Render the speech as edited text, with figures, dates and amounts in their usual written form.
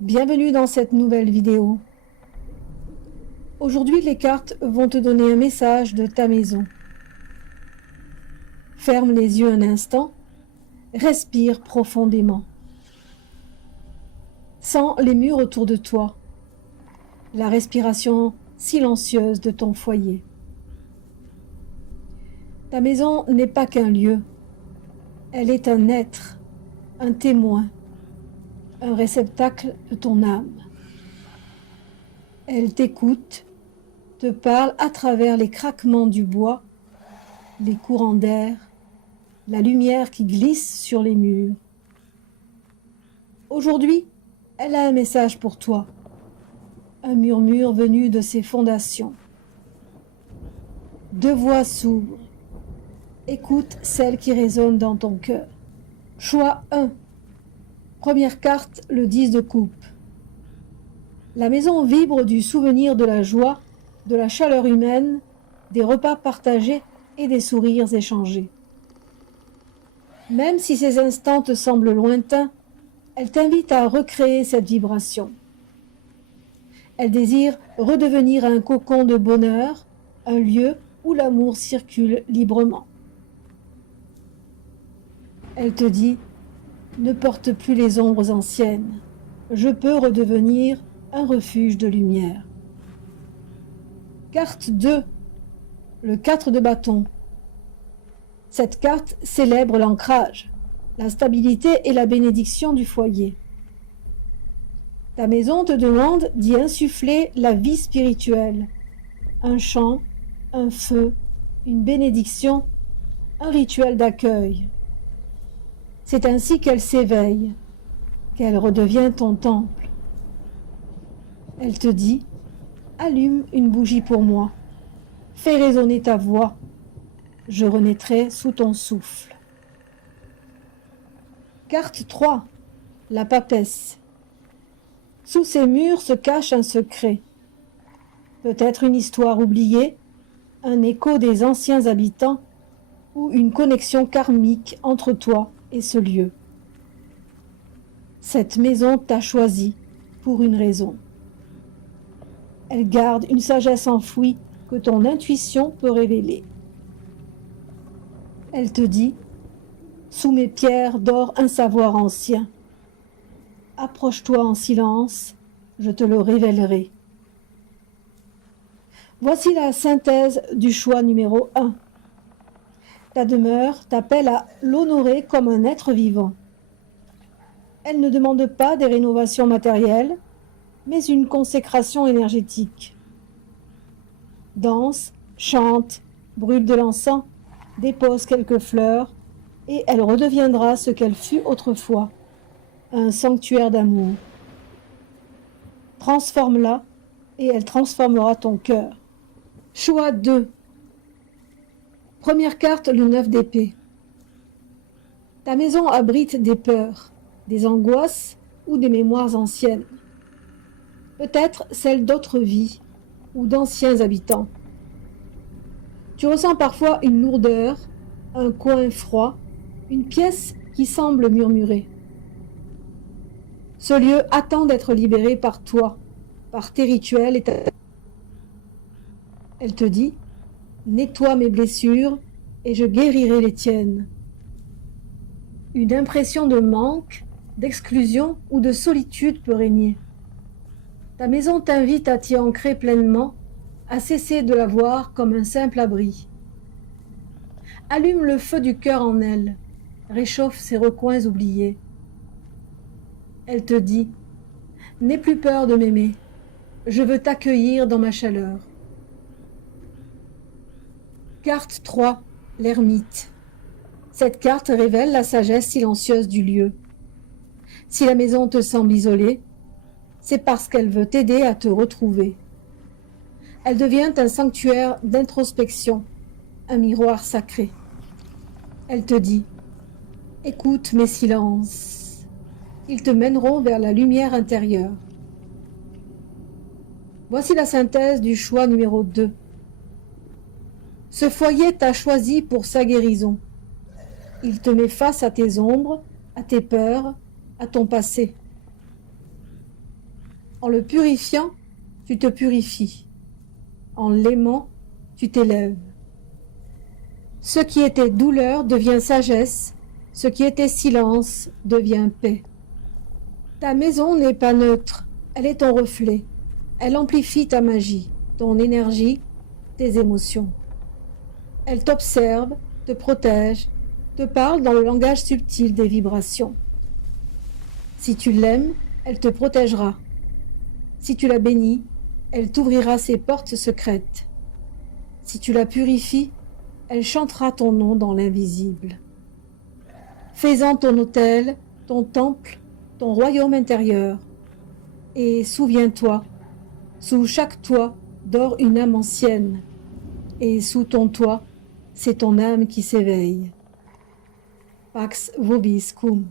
Bienvenue dans cette nouvelle vidéo. Aujourd'hui, les cartes vont te donner un message de ta maison. Ferme les yeux un instant, respire profondément. Sens les murs autour de toi, la respiration silencieuse de ton foyer. Ta maison n'est pas qu'un lieu, elle est un être, un témoin, un réceptacle de ton âme. Elle t'écoute, te parle à travers les craquements du bois, les courants d'air, la lumière qui glisse sur les murs. Aujourd'hui, elle a un message pour toi, un murmure venu de ses fondations. Deux voix s'ouvrent. Écoute celle qui résonne dans ton cœur. Choix 1. Première carte, le 10 de coupe. La maison vibre du souvenir de la joie, de la chaleur humaine, des repas partagés et des sourires échangés. Même si ces instants te semblent lointains, elle t'invite à recréer cette vibration. Elle désire redevenir un cocon de bonheur, un lieu où l'amour circule librement. Elle te dit « Ne porte plus les ombres anciennes, je peux redevenir un refuge de lumière. » Carte 2, le 4 de bâton. Cette carte célèbre l'ancrage, la stabilité et la bénédiction du foyer. Ta maison te demande d'y insuffler la vie spirituelle, un chant, un feu, une bénédiction, un rituel d'accueil. C'est ainsi qu'elle s'éveille, qu'elle redevient ton temple. Elle te dit « Allume une bougie pour moi, fais résonner ta voix, je renaîtrai sous ton souffle. » Carte 3, la papesse. Sous ces murs se cache un secret, peut-être une histoire oubliée, un écho des anciens habitants ou une connexion karmique entre toi et ce lieu. Cette maison t'a choisi pour une raison. Elle garde une sagesse enfouie que ton intuition peut révéler. Elle te dit « Sous mes pierres dort un savoir ancien. Approche-toi en silence, je te le révélerai. » Voici la synthèse du choix numéro 1. Ta demeure t'appelle à l'honorer comme un être vivant. Elle ne demande pas des rénovations matérielles, mais une consécration énergétique. Danse, chante, brûle de l'encens, dépose quelques fleurs, et elle redeviendra ce qu'elle fut autrefois, un sanctuaire d'amour. Transforme-la, et elle transformera ton cœur. Choix 2. Première carte, le 9 d'épée. Ta maison abrite des peurs, des angoisses ou des mémoires anciennes. Peut-être celles d'autres vies ou d'anciens habitants. Tu ressens parfois une lourdeur, un coin froid, une pièce qui semble murmurer. Ce lieu attend d'être libéré par toi, par tes rituels et ta... Elle te dit « Nettoie mes blessures et je guérirai les tiennes. » Une impression de manque, d'exclusion ou de solitude peut régner. Ta maison t'invite à t'y ancrer pleinement, à cesser de la voir comme un simple abri. Allume le feu du cœur en elle, réchauffe ses recoins oubliés. Elle te dit « N'aie plus peur de m'aimer, je veux t'accueillir dans ma chaleur. » Carte 3, l'ermite. Cette carte révèle la sagesse silencieuse du lieu. Si la maison te semble isolée, c'est parce qu'elle veut t'aider à te retrouver. Elle devient un sanctuaire d'introspection, un miroir sacré. Elle te dit « Écoute mes silences, ils te mèneront vers la lumière intérieure. » Voici la synthèse du choix numéro 2. Ce foyer t'a choisi pour sa guérison. Il te met face à tes ombres, à tes peurs, à ton passé. En le purifiant, tu te purifies. En l'aimant, tu t'élèves. Ce qui était douleur devient sagesse, ce qui était silence devient paix. Ta maison n'est pas neutre, elle est ton reflet. Elle amplifie ta magie, ton énergie, tes émotions. Elle t'observe, te protège, te parle dans le langage subtil des vibrations. Si tu l'aimes, elle te protégera. Si tu la bénis, elle t'ouvrira ses portes secrètes. Si tu la purifies, elle chantera ton nom dans l'invisible. Fais-en ton autel, ton temple, ton royaume intérieur. Et souviens-toi, sous chaque toit dort une âme ancienne, et sous ton toit, c'est ton âme qui s'éveille. Pax vobiscum.